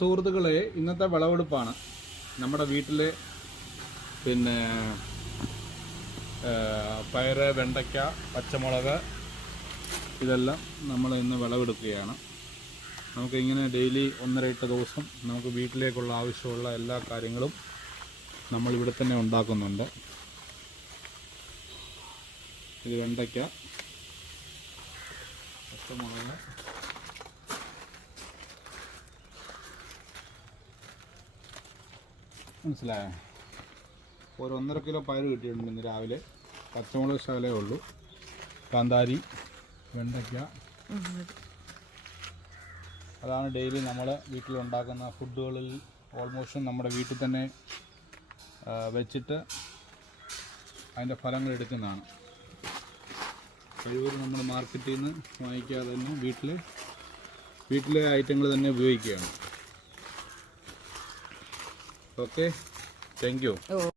സുഹൃത്തുക്കളെ, ഇന്നത്തെ വിളവെടുപ്പാണ്. നമ്മുടെ വീട്ടിലെ പയറ്, വെണ്ടയ്ക്ക, പച്ചമുളക് ഇതെല്ലാം നമ്മൾ ഇന്ന് വിളവെടുക്കുകയാണ്. നമുക്കിങ്ങനെ ഡെയിലി 1-2 ദിവസം നമുക്ക് വീട്ടിലേക്കുള്ള ആവശ്യമുള്ള എല്ലാ കാര്യങ്ങളും നമ്മളിവിടെ തന്നെ ഉണ്ടാക്കുന്നുണ്ട്. ഇത് വെണ്ടയ്ക്ക, പച്ചമുളക്, മനസ്സിലായോ? ഒരു 1.5 കിലോ പയർ കിട്ടിയിട്ടുണ്ട് ഇന്ന് രാവിലെ. പച്ചമുളക് ശകലേ ഉള്ളൂ. കാന്താരി, വെണ്ടയ്ക്ക, അതാണ് ഡെയിലി നമ്മൾ വീട്ടിലുണ്ടാക്കുന്ന ഫുഡുകളിൽ ഓൾമോസ്റ്റ് നമ്മുടെ വീട്ടിൽ തന്നെ വെച്ചിട്ട് അതിൻ്റെ ഫലങ്ങൾ എടുക്കുന്നതാണ്. കഴിവതും നമ്മൾ മാർക്കറ്റിൽ നിന്ന് വാങ്ങിക്കാതെ തന്നെ വീട്ടിലെ ഐറ്റങ്ങൾ തന്നെ ഉപയോഗിക്കുകയാണ്. Okay, thank you.